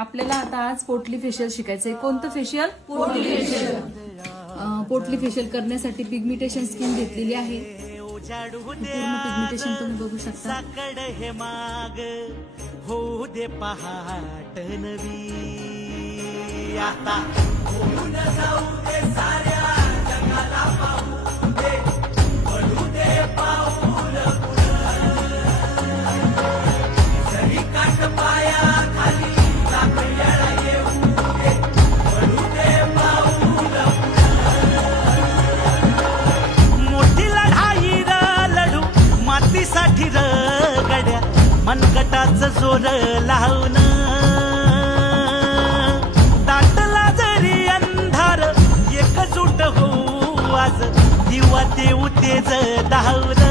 आपल्याला आता आज पोटली फेशियल शिकायचंय. कोणतं फेशियल? पोटली फेशियल. पोटली फेशियल करण्यासाठी पिगमिटेशन स्किन घेतलेली आहे. पूर्ण पिगमिटेशन तुम्ही बघू शकता. साकड हे माग होऊ दे पहाट नवी. आता होऊन जाऊ दे साऱ्या जगाला पाहू दे, पडू दे पाऊल जरी काट पाया खाली लागलेला येऊ दे, पडू दे पाऊल मोठी लढाई लढू मातीसाठी रगड्या मनगटाचं जोर लावून. दाटला जरी अंधार एकजूट होऊ आज दिवा देऊ तेज धावून.